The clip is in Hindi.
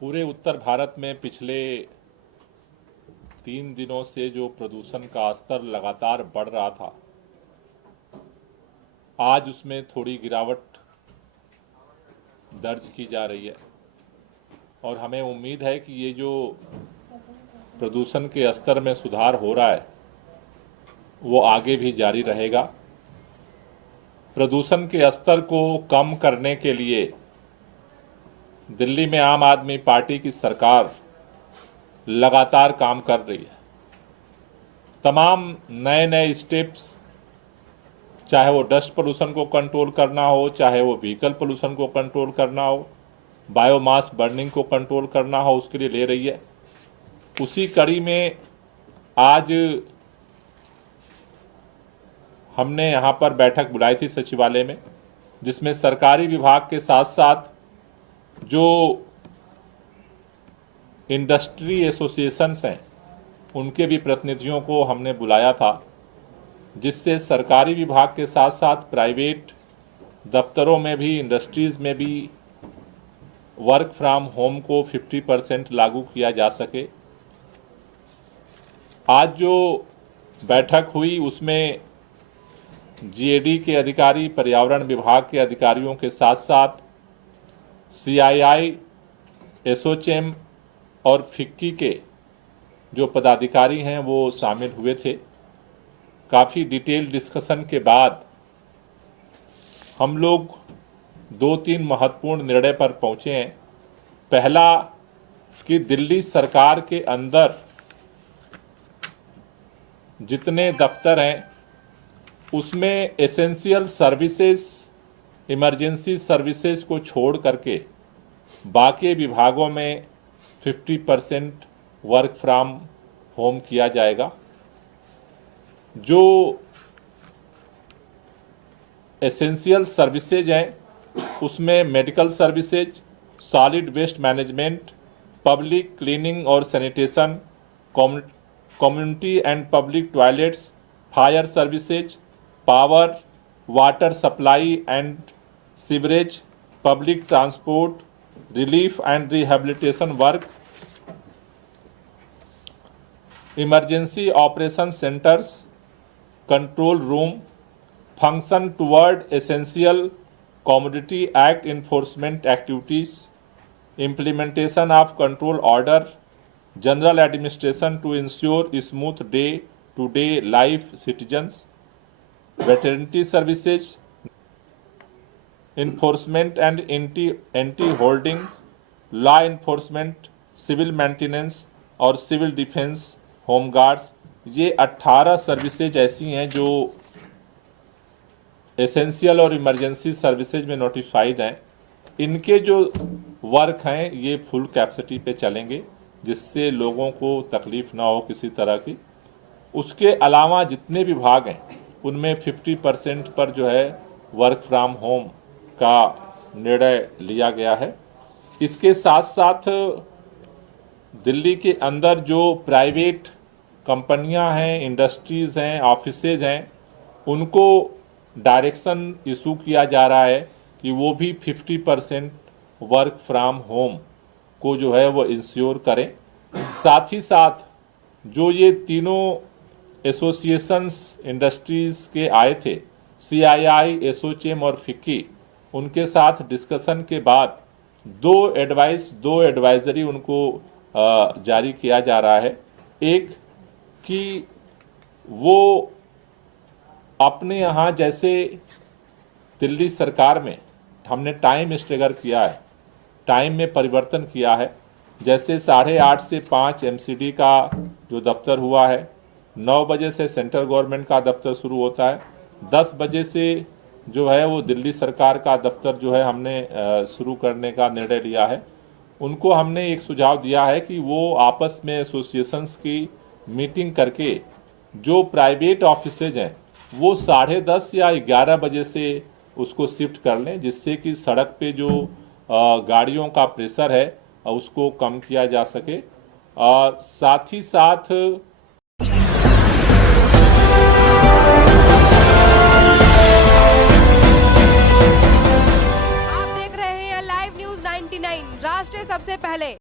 पूरे उत्तर भारत में पिछले 3 दिनों से जो प्रदूषण का स्तर लगातार बढ़ रहा था, आज उसमें थोड़ी गिरावट दर्ज की जा रही है और हमें उम्मीद है कि ये जो प्रदूषण के स्तर में सुधार हो रहा है वो आगे भी जारी रहेगा। प्रदूषण के स्तर को कम करने के लिए दिल्ली में आम आदमी पार्टी की सरकार लगातार काम कर रही है। तमाम नए नए स्टेप्स, चाहे वो डस्ट पोल्यूशन को कंट्रोल करना हो, चाहे वो व्हीकल पोल्यूशन को कंट्रोल करना हो, बायोमास बर्निंग को कंट्रोल करना हो, उसके लिए ले रही है। उसी कड़ी में आज हमने यहाँ पर बैठक बुलाई थी सचिवालय में, जिसमें सरकारी विभाग के साथ साथ जो इंडस्ट्री एसोसिएशंस हैं उनके भी प्रतिनिधियों को हमने बुलाया था, जिससे सरकारी विभाग के साथ साथ प्राइवेट दफ्तरों में भी, इंडस्ट्रीज़ में भी वर्क फ्रॉम होम को 50% लागू किया जा सके। आज जो बैठक हुई उसमें जीएडी के अधिकारी, पर्यावरण विभाग के अधिकारियों के साथ साथ सीआईआई, एसोचैम और फिक्की के जो पदाधिकारी हैं वो शामिल हुए थे। काफ़ी डिटेल डिस्कशन के बाद हम लोग 2-3 महत्वपूर्ण निर्णय पर पहुंचे हैं। पहला कि दिल्ली सरकार के अंदर जितने दफ्तर हैं उसमें एसेंशियल सर्विसेज, इमरजेंसी सर्विसेज को छोड़ करके बाकी विभागों में 50% वर्क फ्रॉम होम किया जाएगा। जो एसेंशियल सर्विसेज हैं उसमें medical services, solid waste management, public cleaning और sanitation, community and public toilets, fire services, power, water supply and sewerage, public transport, relief and rehabilitation work, emergency operation centres, control room, function toward essential commodity act enforcement activities, implementation of control order, general administration to ensure smooth day-to-day life citizens, veterinary services, enforcement and anti-holding, law enforcement, civil maintenance और सिविल डिफेंस, होम गार्ड्स। ये 18 सर्विसेज ऐसी हैं जो एसेंशियल और इमरजेंसी सर्विसेज में नोटिफाइड हैं। इनके जो वर्क हैं ये फुल कैपेसिटी पे चलेंगे, जिससे लोगों को तकलीफ ना हो किसी तरह की। उसके अलावा जितने विभाग हैं उनमें 50% पर जो है वर्क फ्रॉम होम का निर्णय लिया गया है। इसके साथ साथ दिल्ली के अंदर जो प्राइवेट कंपनियां हैं, इंडस्ट्रीज़ हैं, ऑफिसेज हैं, उनको डायरेक्शन इशू किया जा रहा है कि वो भी 50% वर्क फ्रॉम होम को जो है वो इंश्योर करें। साथ ही साथ जो ये तीनों एसोसिएशंस इंडस्ट्रीज़ के आए थे, सीआईआई, एसोचैम और फिक्की, उनके साथ डिस्कशन के बाद दो एडवाइजरी उनको जारी किया जा रहा है। एक कि वो अपने यहाँ, जैसे दिल्ली सरकार में हमने टाइम स्टेगर किया है, टाइम में परिवर्तन किया है। जैसे 8:30 से 5 एमसीडी का जो दफ्तर हुआ है, 9 बजे से सेंट्रल गवर्नमेंट का दफ्तर शुरू होता है, 10 बजे से जो है वो दिल्ली सरकार का दफ्तर जो है हमने शुरू करने का निर्णय लिया है। उनको हमने एक सुझाव दिया है कि वो आपस में एसोसिएशंस की मीटिंग करके जो प्राइवेट ऑफिसेज हैं वो 10:30 या 11 बजे से उसको शिफ्ट कर लें, जिससे कि सड़क पे जो गाड़ियों का प्रेशर है उसको कम किया जा सके। साथ ही साथ आप देख रहे हैं लाइव न्यूज 99, राष्ट्र सबसे पहले।